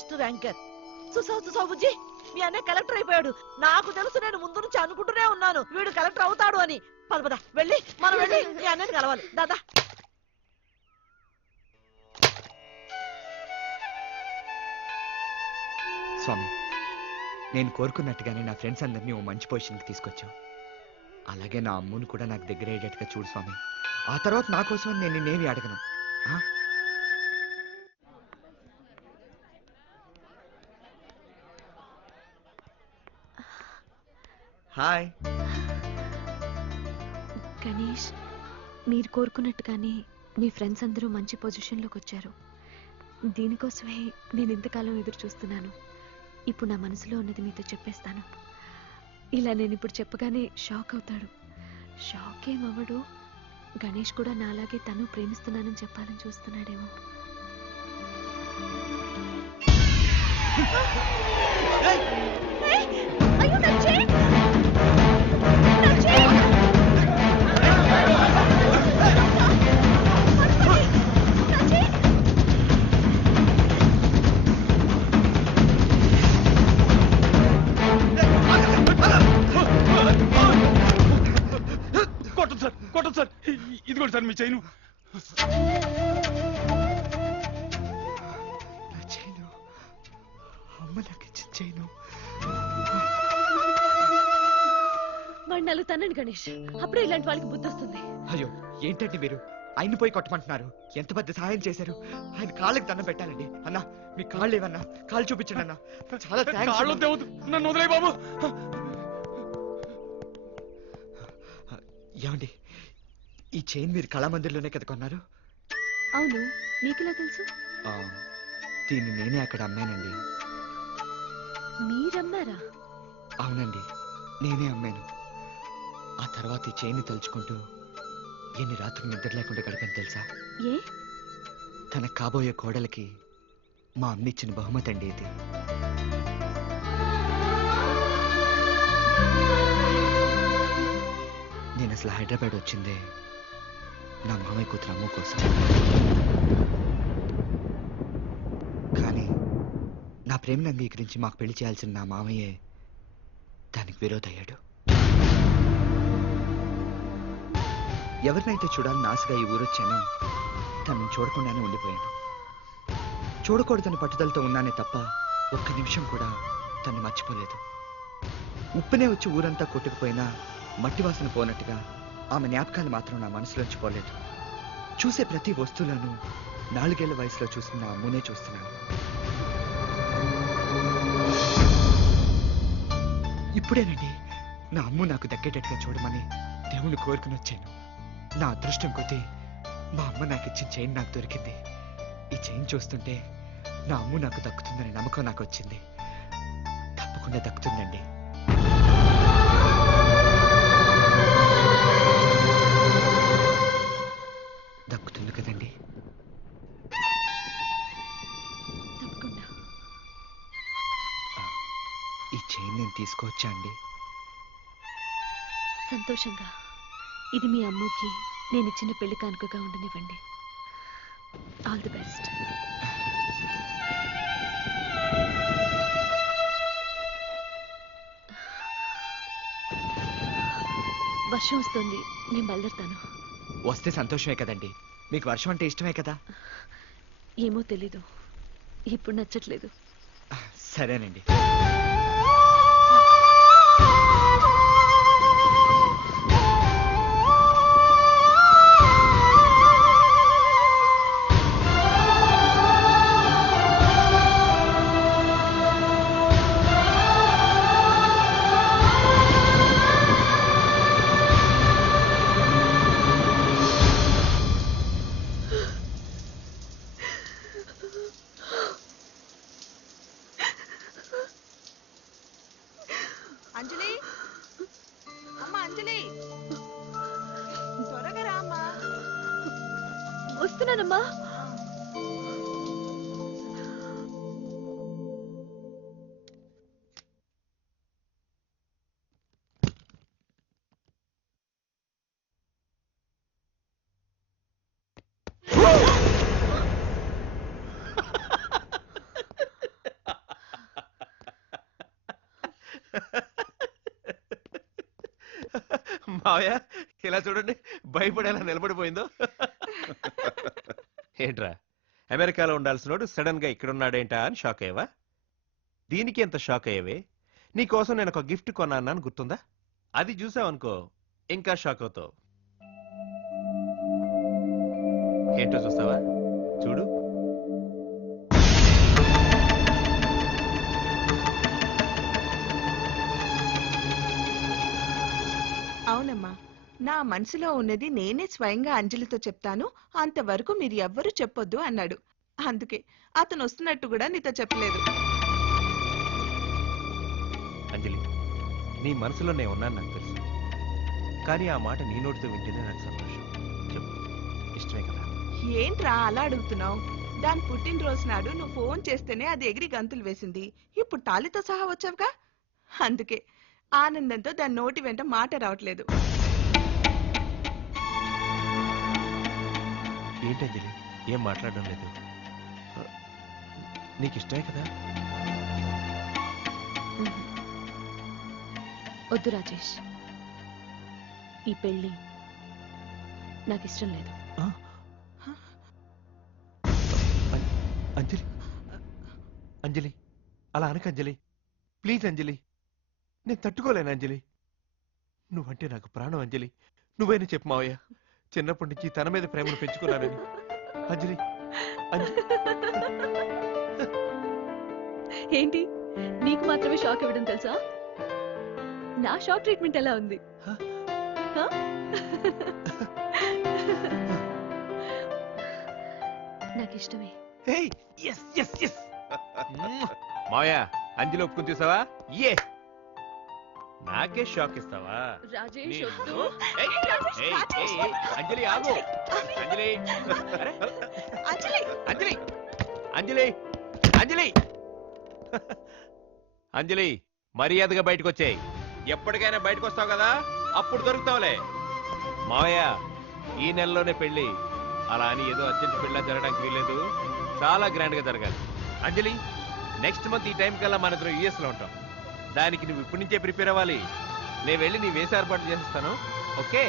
First ranker. చూసావు బుజ్జి, మీ అన్నయ్య collector అయిపోయాడు. నాకు తెలుసు, నేను ముందు నుంచి అనుకుంటూనే ఉన్నాను వీడు కలెక్టర్ అవుతాడు అని. పద వెళ్ళి మనం వెళ్ళి మీ అన్నయ్యని కలవాలి. దాదా స్వామి, నేను కోరుకున్నట్టుగానే నా ఫ్రెండ్స్ అందరినీ ఓ మంచి పొజిషన్కి తీసుకొచ్చావు. అలాగే నా అమ్ముని కూడా నాకు దగ్గర అయ్యేటట్టుగా చూడు స్వామి. ఆ తర్వాత నా కోసం నేను నిన్నేమి అడగను. హాయ్ గణేష్, మీరు కోరుకున్నట్టుగానే మీ ఫ్రెండ్స్ అందరూ మంచి పొజిషన్లోకి వచ్చారు. దీనికోసమే నేను ఇంతకాలం ఎదురు చూస్తున్నాను. ఇప్పుడు నా మనసులో ఉన్నది మీతో చెప్పేస్తాను. ఇలా నేను ఇప్పుడు చెప్పగానే షాక్ అవుతాడు. షాక్ ఏమవ్వడు. గణేష్ కూడా నాలాగే తను ప్రేమిస్తున్నానని చెప్పాలని చూస్తున్నాడేమో. కొట్టదు సార్, ఇది కూడా సార్ మీ చైను. మండలు తనండి గణేష్, అప్పుడే ఇలాంటి వాళ్ళకి బుద్ధి వస్తుంది. అయ్యో ఏంటండి మీరు ఆయన పోయి కొట్టమంటున్నారు? ఎంత పెద్ద సహాయం చేశారు. ఆయన కాళ్ళకి దండం పెట్టాలండి. అన్నా మీ కాళ్ళు ఏమన్నా, కాళ్ళు చూపించండి అన్న. చాలా కాళ్ళు దేవదు, నన్ను వదిలే బాబు. ఏమండి, ఈ చైన్ మీరు కళామందిర్లోనే కదా కొన్నారు? అవును, మీకెలా తెలుసు? దీన్ని నేనే అక్కడ అమ్మానండి. మీరమ్మారా? అవునండి, నేనే అమ్మాను. ఆ తర్వాత ఈ చైన్ని తలుచుకుంటూ ఎన్ని రాత్రులు నిద్ర లేకుండా గడిపాను తెలుసా? ఏ? తన కాబోయే కోడలికి మా అమ్మ ఇచ్చిన బహుమతి అండి ఇది. నేను అసలు హైదరాబాద్ వచ్చిందే నా మామయ్య కూతురు అమ్మ కోసం. కానీ నా ప్రేమను అంగీకరించి మాకు పెళ్లి చేయాల్సిన నా మామయ్యే దానికి విరోధయ్యాడు. ఎవరినైతే చూడాలని ఆశగా ఈ ఊరొచ్చానో తనని చూడకుండానే ఉండిపోయాను. చూడకూడదని పట్టుదలతో ఉన్నానే తప్ప ఒక్క నిమిషం కూడా తన్ని మర్చిపోలేదు. ఉప్పునే వచ్చి ఊరంతా కొట్టుకుపోయినా మట్టి వాసన పోనట్టుగా ఆమె జ్ఞాపకాలు మాత్రం నా మనసులోంచి పోలేదు. చూసే ప్రతి వస్తువులను 4 ఏళ్ల వయసులో చూసిన నా అమ్మునే చూస్తున్నాను. ఇప్పుడేనండి నా అమ్ము నాకు దక్కేటట్టుగా చూడమని దేవుణ్ణి కోరుకుని వచ్చాను. నా అదృష్టం కొద్దీ మా అమ్మ నాకు ఇచ్చిన చైన్ నాకు దొరికింది. ఈ చైన్ చూస్తుంటే నా అమ్ము నాకు దక్కుతుందనే నమ్మకం నాకు వచ్చింది. తప్పకుండా దక్కుతుందండి. దక్కుతుంది కదండి? తప్పకుండా. ఈ చైన్ నేను తీసుకోవచ్చా అండి? సంతోషంగా. ఇది మీ అమ్మకి నేను ఇచ్చిన పెళ్లి కానుకగా ఉండనివ్వండి. All the best. వర్షం వస్తుంది, నేను బయలుదేరుతాను. వస్తే సంతోషమే కదండి. మీకు వర్షం అంటే ఇష్టమే కదా? ఏమో తెలీదు, ఇప్పుడు నచ్చట్లేదు. సరేనండి. అంజలి, అమ్మ అంజలి, త్వరగా రా అమ్మా. వస్తున్నానమ్మా. మావయ్య ఇలా చూడండి భయపడేలా నిలబడిపోయిందో. ఏంట్రా అమెరికాలో ఉండాల్సినోడు సడన్ గా ఇక్కడ ఉన్నాడేంటా అని షాక్ అయ్యవా? దీనికి ఎంత షాక్ అయ్యవే? నీకోసం నేను ఒక గిఫ్ట్ కొన్నాను గుర్తుందా? అది చూసావనుకో ఇంకా షాక్ అవుతావు. ఏంటో చూస్తావా? చూడు. అవునమ్మా, నా మనసులో ఉన్నది నేనే స్వయంగా అంజలితో చెప్తాను, అంతవరకు మీరు ఎవ్వరూ చెప్పొద్దు అన్నాడు. అందుకే అతను వస్తున్నట్టు కూడా నీతో చెప్పలేదు. అంజలి, నీ మనసులో నేను ఉన్నాను నాకు తెలుసు. కానీ ఆ మాట నీ నోటితో వింటేనే నాకు సంతోషం. చెప్పు, ఇష్టమే కదా? ఏంట్రా అలా అడుగుతున్నావు? దాని పుట్టినరోజు నాడు నువ్వు ఫోన్ చేస్తేనే అది ఎగిరి గంతులు వేసింది. ఇప్పుడు తాళితో సహా వచ్చావుగా, అందుకే ఆనందంతో దాని నోటి వెంట మాట రావట్లేదు. ఏంటి అంజలి ఏం మాట్లాడడం లేదు? నీకు ఇష్టమే కదా? వద్దు రాజేష్, ఈ పెళ్ళి నాకు ఇష్టం లేదు. అంజలి అంజలి అలా అనక అంజలి, ప్లీజ్ అంజలి. నేను తట్టుకోలేను అంజలి. నువ్వంటే నాకు ప్రాణం అంజలి. నువ్వైనా చెప్పు మావయ్య, చిన్నప్పటి నుంచి తన మీద ప్రేమను పెంచుకున్నానని. అంజలి ఏంటి, నీకు మాత్రమే షాక్ ఇవ్వడం తెలుసా? నా షాక్ ట్రీట్మెంట్ ఎలా ఉంది? హ? నాకు ఇష్టమే. మావయ్య అంజలి ఒప్పుకుని చూసావా? ఏ నాకే షాక్ ఇస్తావా? రాజేష్ నీ- వద్దు. ఏయ్, ఏయ్, ఏయ్, ఏయ్, అంజలి ఆగు. అంజలి అరే, అంజలి అంజలి అంజలి అంజలి అంజలి మర్యాదగా బయటకు వచ్చేయ్. ఎప్పటికైనా బయటకు వస్తావు కదా, అప్పుడు దొరుకుతావులే. మావయ్య ఈ నెలలోనే పెళ్లి, అలా అని ఏదో అర్జెంట్ పెళ్ళ జరగడానికి వీలేదు. చాలా గ్రాండ్ గా జరగాలి. అంజలి నెక్స్ట్ మంత్ ఈ టైం కల్లా మన ఇద్దరం యుఎస్ లో ఉంటాం. దానికి నువ్వు ఇప్పటి నుంచే ప్రిపేర్ అవ్వాలి. నేను వెళ్ళి నీ వేసి ఏర్పాటు చేసేస్తాను. ఓకే?